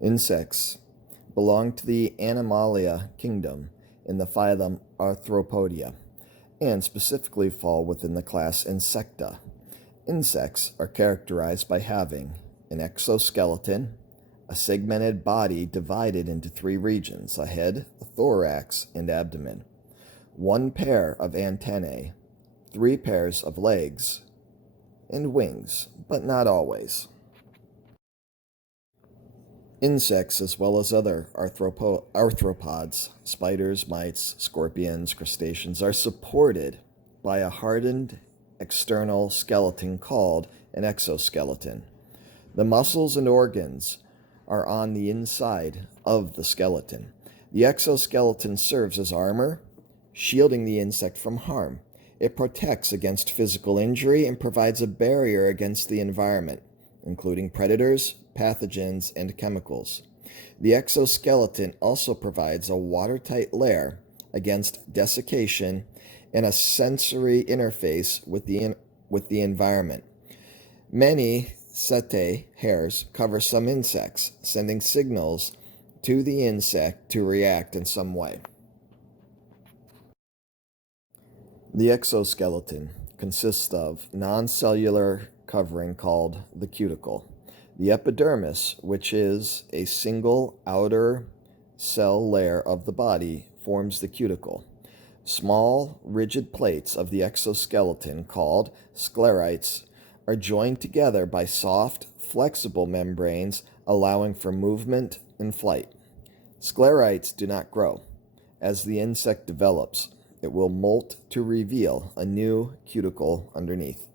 Insects belong to the Animalia kingdom in the phylum Arthropoda, and specifically fall within the class Insecta. Insects are characterized by having an exoskeleton, a segmented body divided into three regions: a head, a thorax, and abdomen, one pair of antennae, three pairs of legs, and wings, but not always. Insects, as well as other arthropods, spiders, mites, scorpions, crustaceans, are supported by a hardened external skeleton called an exoskeleton. The muscles and organs are on the inside of the skeleton. The exoskeleton serves as armor, shielding the insect from harm. It protects against physical injury and provides a barrier against the environment, including predators, pathogens, and chemicals. The exoskeleton also provides a watertight layer against desiccation and a sensory interface with the environment. Many setae hairs cover some insects, sending signals to the insect to react in some way. The exoskeleton consists of non-cellular covering called the cuticle. The epidermis, which is a single outer cell layer of the body, forms the cuticle. Small, rigid plates of the exoskeleton, called sclerites, are joined together by soft, flexible membranes allowing for movement and flight. Sclerites do not grow. As the insect develops, it will molt to reveal a new cuticle underneath.